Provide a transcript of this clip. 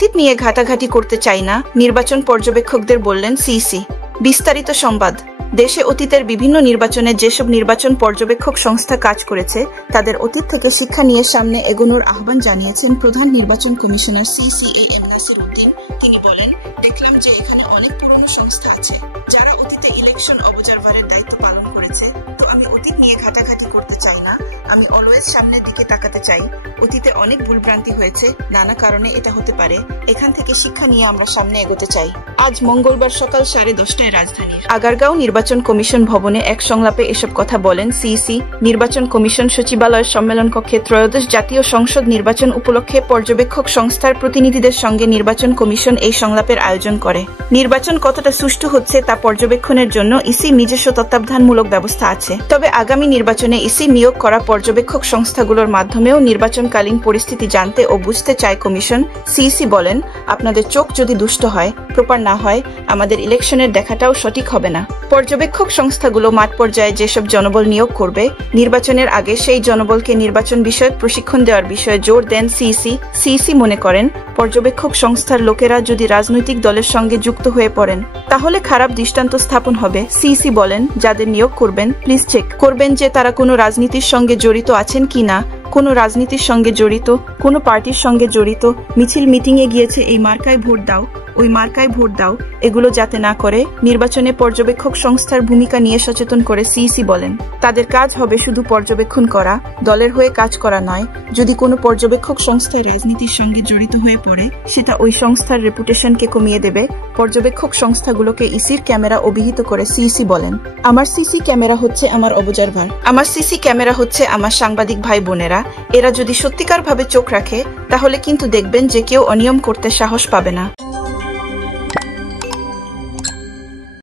অতীত নিয়ে ঘাটাঘাটি করতে চাই না, নির্বাচন পর্যবেক্ষকদের বললেন সিইসি। বিস্তারিত সংবাদ। দেশে অতীতের বিভিন্ন নির্বাচনে যেসব নির্বাচন পর্যবেক্ষক সংস্থা কাজ করেছে তাদের অতীত থেকে শিক্ষা নিয়ে সামনে এগোনোর আহ্বান জানিয়েছেন প্রধান নির্বাচন কমিশনার সিসিএএম নাসির উদ্দিন। তিনি বলেন, দেখলাম যে এখানে অনেক পুরনো সংস্থা আছে যারা অতীতে ইলেকশন অবজারভারের দায়িত্ব পালন করেছে। তো আমি অতীত নিয়ে ঘাটাঘাটি করতে চাই না, আমি অলওয়েজ সামনের দিকে তাকাতে চাই। অতীতে অনেক ভুলভ্রান্তি হয়েছে, নানা কারণে এটা হতে পারে। এখান থেকে শিক্ষা নিয়ে আমরা সামনে এগোতে চাই। আজ মঙ্গলবার সকাল 10:30টায় রাজধানীর আগারগাঁও নির্বাচন কমিশন ভবনে এক সংলাপে এসব কথা বলেন সিইসি। নির্বাচন কমিশন সচিবালয়ের সম্মেলন কক্ষে ত্রয়োদশ জাতীয় সংসদ নির্বাচন উপলক্ষে পর্যবেক্ষক সংস্থার প্রতিনিধিদের সঙ্গে নির্বাচন কমিশন এই সংলাপের আয়োজন করে। নির্বাচন কতটা সুষ্ঠু হচ্ছে তা পর্যবেক্ষণের জন্য ইসি নিজস্ব তত্ত্বাবধানমূলক ব্যবস্থা আছে। তবে আগামী নির্বাচনে ইসি নিয়োগ করা পর্যবেক্ষক সংস্থাগুলোর মাধ্যমেও নির্বাচনকালীন পরিস্থিতি জানতে ও বুঝতে চায় কমিশন। সিইসি বলেন, আপনাদের চোখ যদি দুষ্ট হয়, প্রপার না হয়, আমাদের ইলেকশনের দেখাটাও সঠিক হবে না। পর্যবেক্ষক সংস্থাগুলো মাঠ পর্যায়ে যেসব জনবল নিয়োগ করবে, নির্বাচনের আগে সেই জনবলকে নির্বাচন বিষয়ক প্রশিক্ষণ দেওয়ার বিষয়ে জোর দেন সিইসি। সিইসি মনে করেন, পর্যবেক্ষক সংস্থার লোকেরা যদি রাজনৈতিক দলের সঙ্গে যুক্ত হয়ে পড়েন তাহলে খারাপ দৃষ্টান্ত স্থাপন হবে। সিইসি বলেন, যাদের নিয়োগ করবেন প্লিজ চেক করবেন যে তারা কোনো রাজনীতির সঙ্গে জড়িত আছেন কি না। কোনো রাজনীতির সঙ্গে জড়িত, কোনো পার্টির সঙ্গে জড়িত, মিছিল মিটিংয়ে গিয়েছে এই মার্কায় ভোট দাও, ওই মার্কায় ভোট দাও, এগুলো যাতে না করে নির্বাচনে পর্যবেক্ষক সংস্থার ভূমিকা নিয়ে সচেতন করে সিইসি বলেন। তাদের কাজ হবে শুধু পর্যবেক্ষণ করা, দলের হয়ে কাজ করা নয়। যদি কোনো পর্যবেক্ষক সংস্থায় রাজনীতির সঙ্গে জড়িত হয়ে পড়ে সেটা ওই সংস্থার রেপুটেশনকে কমিয়ে দেবে। পর্যবেক্ষক সংস্থাগুলোকে ইসির ক্যামেরা অভিহিত করে সিইসি বলেন, আমার সিসি ক্যামেরা হচ্ছে আমার অবজারভার, আমার সিসি ক্যামেরা হচ্ছে আমার সাংবাদিক ভাই বোনেরা। এরা যদি সত্যিকার ভাবে চোখ রাখে তাহলে কিন্তু দেখবেন যে কেউ অনিয়ম করতে সাহস পাবে না।